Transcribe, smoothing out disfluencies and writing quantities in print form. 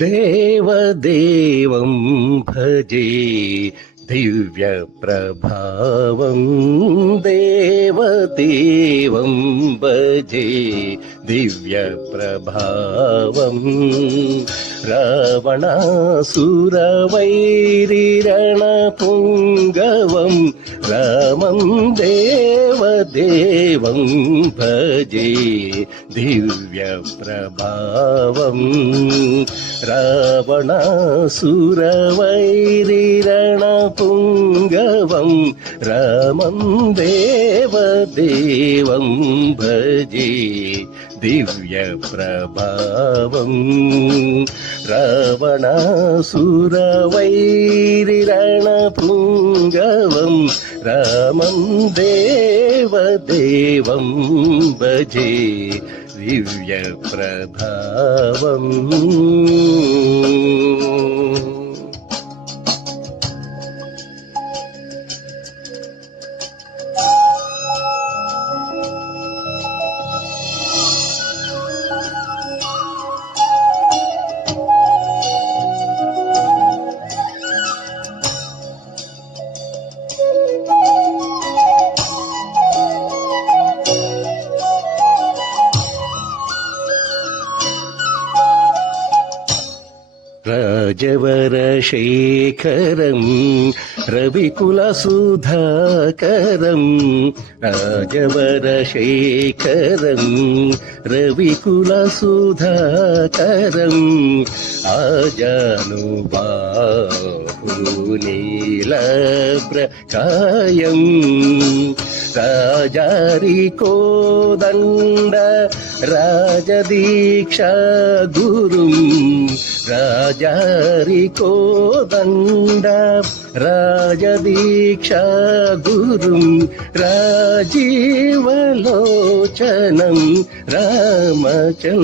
దేవదేవం భజే దివ్యప్రభావం దేవదేవం భజే దివ్యప్రభావం రావణాసురవైరిరణపుంగవం రామం దేవదేవం భజే దివ్యప్రభావం రావణాసురవైరిరణపుంగవం రామం దేవదేవం భజే దివ్యప్రభావం రావణాసురవైరిరణపుంగవం రామం దేవదేవం భజే దివ్యప్రభావం. రాజవరశేఖరం రవికులసుధాకరం రాజవరశేఖరం రవికులసుధాకరం ఆజానుబాహునీలప్రకాయం రాజారికోదండ రాజదీక్షా గురుం రాజారికోదండ రాజదీక్షా గురుం రాజీవలోచనం Ramachandra